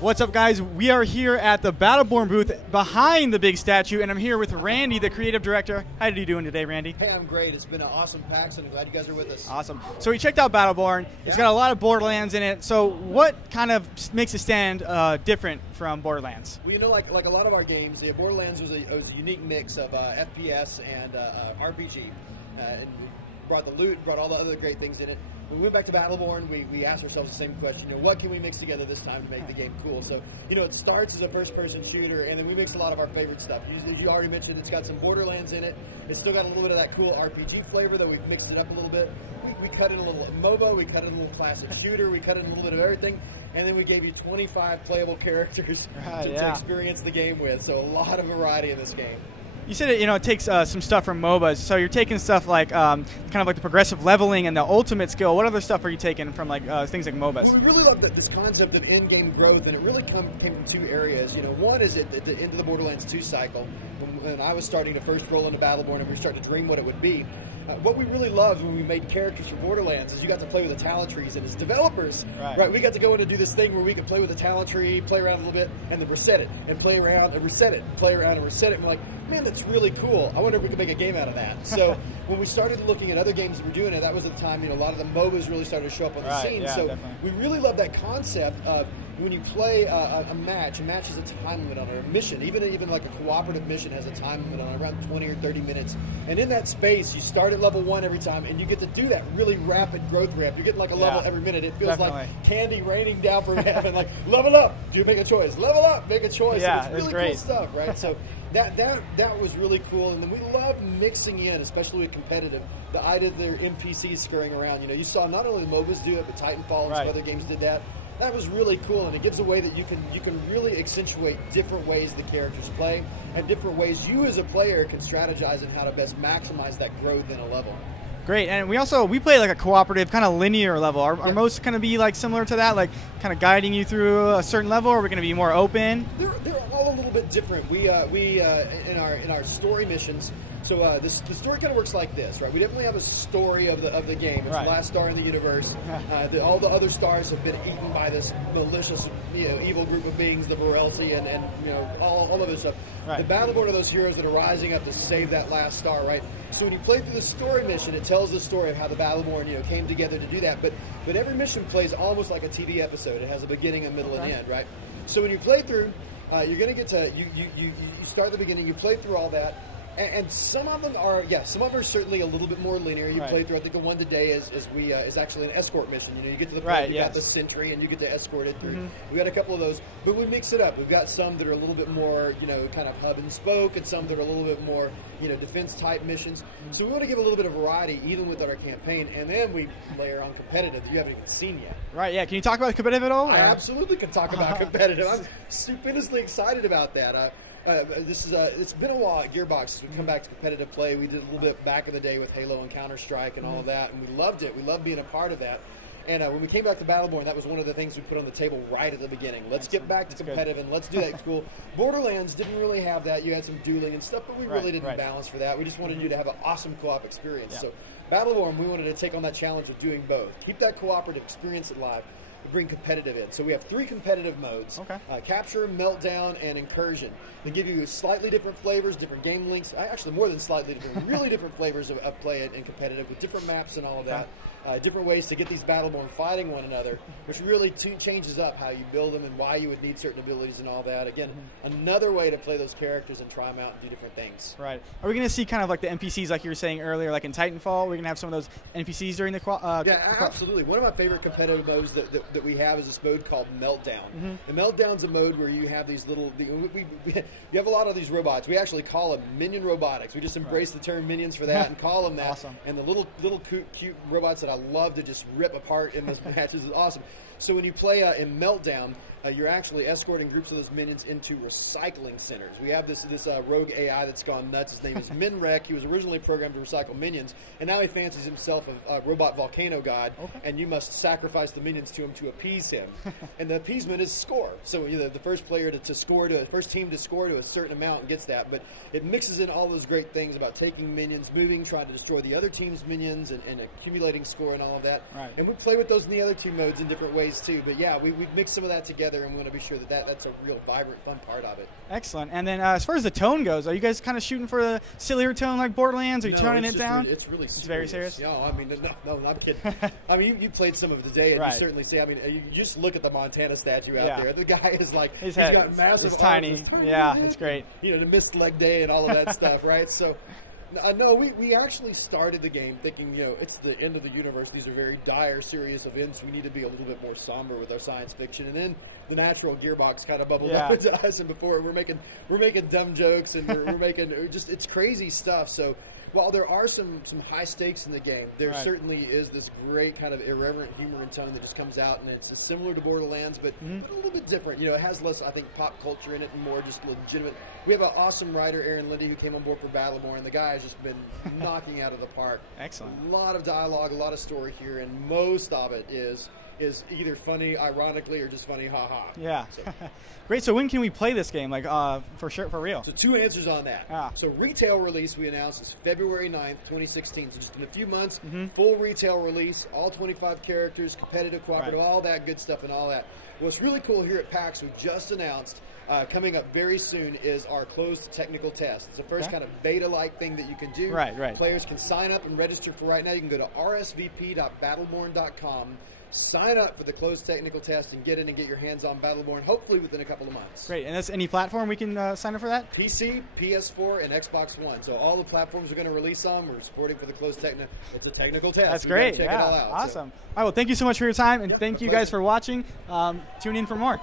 What's up, guys? We are here at the Battleborn booth behind the big statue, and I'm here with Randy, the creative director. How are you doing today, Randy? Hey, I'm great. It's been an awesome PAX, and I'm glad you guys are with us. Awesome. So we checked out Battleborn. It's got a lot of Borderlands in it. So what kind of makes it stand different from Borderlands? Well, you know, like a lot of our games, Borderlands was a unique mix of FPS and RPG. And brought the loot, brought all the other great things in it. When we went back to Battleborn, we asked ourselves the same question, what can we mix together this time to make the game cool? So, it starts as a first-person shooter, and then we mix a lot of our favorite stuff. You already mentioned it's got some Borderlands in it. It's still got a little bit of that cool RPG flavor, though we've mixed it up a little bit. We cut in a little MOBA, we cut in a little classic shooter, we cut in a little bit of everything, and then we gave you 25 playable characters to experience the game with. So a lot of variety in this game. You said it takes some stuff from MOBAs, so you're taking stuff like kind of like the progressive leveling and the ultimate skill. What other stuff are you taking from things like MOBAs? Well, we really love this concept of in-game growth, and it really came from two areas. One is at the end of the Borderlands 2 cycle, when I was starting to first roll into Battleborn and we were starting to dream what it would be. What we really loved when we made characters for Borderlands is you got to play with the talent trees, and as developers, right, we got to go in and do this thing where we could play with the talent tree, play around a little bit, and then reset it, and play around and reset it, play around and reset it. And we're like, man, that's really cool. I wonder if we could make a game out of that. So when we started looking at other games that were doing it, that was the time a lot of the MOBAs really started to show up on the scene. So definitely. We really love that concept of when you play a match has a time limit on it. A mission, even like a cooperative mission, has a time limit on it, around 20 or 30 minutes. And in that space, you start at level 1 every time, and you get to do that really rapid growth ramp. You're getting like a level every minute. It feels like candy raining down from heaven. Like, level up, do you make a choice? Level up, make a choice. Yeah, it's really cool stuff, right? So that was really cool. And then we love mixing in, especially with competitive, the idea of their NPCs scurrying around. You saw not only the MOBAs do it, but Titanfall and some other games did that. That was really cool, and it gives a way that you can really accentuate different ways the characters play and different ways you as a player can strategize in how to best maximize that growth in a level. Great, and we play like a cooperative, kind of linear level. Are most going to be like similar to that, like kind of guiding you through a certain level, or are we going to be more open? They're all a little bit different. We in our story missions. So the story kind of works like this, right? We definitely have a story of the game. It's the last star in the universe. All the other stars have been eaten by this malicious, evil group of beings, the Morelsi, and all of this stuff. The Battleborn are those heroes that are rising up to save that last star, right? So when you play through the story mission, it tells the story of how the Battleborn came together to do that. But every mission plays almost like a TV episode. It has a beginning, a middle, and end, right? So when you play through, you're going to get to you start at the beginning. You play through all that. And some of them are, some of them are certainly a little bit more linear. You play through, I think the one today is actually an escort mission. You get to the point, you got the sentry, and you get to escort it through. We got a couple of those, but we mix it up. We've got some that are a little bit more, kind of hub and spoke, and some that are a little bit more, defense type missions. So we want to give a little bit of variety, even with our campaign, and then we layer on competitive that you haven't even seen yet. Right? Yeah. Can you talk about competitive at all? I absolutely can talk about competitive. I'm stupendously excited about that. It's been a while at Gearbox since we come back to competitive play. We did a little bit back in the day with Halo and Counter-Strike and all of that, and we loved it. We loved being a part of that. And when we came back to Battleborn, that was one of the things we put on the table right at the beginning. Let's get back to competitive, and let's do that. It's cool. Borderlands didn't really have that. You had some dueling and stuff, but we really didn't balance for that. We just wanted you to have an awesome co-op experience. So Battleborn, we wanted to take on that challenge of doing both. Keep that cooperative experience alive. We bring competitive in. So we have 3 competitive modes, Capture, Meltdown, and Incursion. They give you slightly different flavors, different game links, actually more than slightly different, really different flavors of play in competitive with different maps and all of that. Different ways to get these Battleborn fighting one another, which really changes up how you build them and why you would need certain abilities and all that. Again, another way to play those characters and try them out and do different things. Right. Are we going to see kind of like the NPCs like you were saying earlier, like in Titanfall? We're going to have some of those NPCs during the yeah, absolutely. One of my favorite competitive modes that we have is this mode called Meltdown. And Meltdown's a mode where you have these little, you have a lot of these robots. We actually call them minion robotics. We just embrace the term minions for that and call them that. Awesome. And the little cute robots that I love to just rip apart in this matches is awesome. So when you play in Meltdown, you're actually escorting groups of those minions into recycling centers. We have this rogue AI that's gone nuts. His name is Minrek. He was originally programmed to recycle minions, and now he fancies himself a robot volcano god, and you must sacrifice the minions to him to appease him. And the appeasement is score. So the first player first team to score to a certain amount gets that, but it mixes in all those great things about taking minions, moving, trying to destroy the other team's minions, and accumulating score and all of that. Right. And we play with those in the other two modes in different ways too. But yeah, we've mixed some of that together. together, and we want to be sure that, that's a real vibrant, fun part of it. Excellent. And then as far as the tone goes, are you guys kind of shooting for the sillier tone like Borderlands? Are you toning it down? It's really serious. It's very serious? No, I mean, no, I'm kidding. I mean, you played some of it today, and you certainly see, I mean, you just look at the Montana statue out there. The guy is like, he's got massive arms. Tiny. Yeah, it's great. You know, the missed leg day and all of that stuff, right? So, no, we actually started the game thinking, you know, it's the end of the universe. These are very dire, serious events. We need to be a little bit more somber with our science fiction. And then the natural gearbox kind of bubbled up into us. And before we're making dumb jokes and we're making just, it's crazy stuff. So while there are some high stakes in the game, there certainly is this great kind of irreverent humor and tone that just comes out, and it's similar to Borderlands, but a little bit different. You know, it has less, I think, pop culture in it and more just legitimate. We have an awesome writer, Aaron Lindy, who came on board for Battleborn. The guy has just been knocking out of the park. Excellent. A lot of dialogue, a lot of story here, and most of it is either funny, ironically, or just funny, ha-ha. Yeah. So. Great. So when can we play this game, like for sure, for real? So 2 answers on that. So retail release we announced is February 9th, 2016. So just in a few months, full retail release, all 25 characters, competitive, cooperative, all that good stuff and all that. What's really cool here at PAX, we just announced, coming up very soon, is our closed technical test. It's the first kind of beta-like thing that you can do. Players can sign up and register for right now. You can go to rsvp.battleborn.com. Sign up for the closed technical test and get in and get your hands on Battleborn, hopefully within a couple of months. Great. And that's any platform we can sign up for that? PC, PS4, and Xbox One. So all the platforms we're going to release on, we're supporting for the closed technical. It's a technical test. That's great. Check it all out. Awesome. All right. Well, thank you so much for your time, and thank you guys for watching. Tune in for more.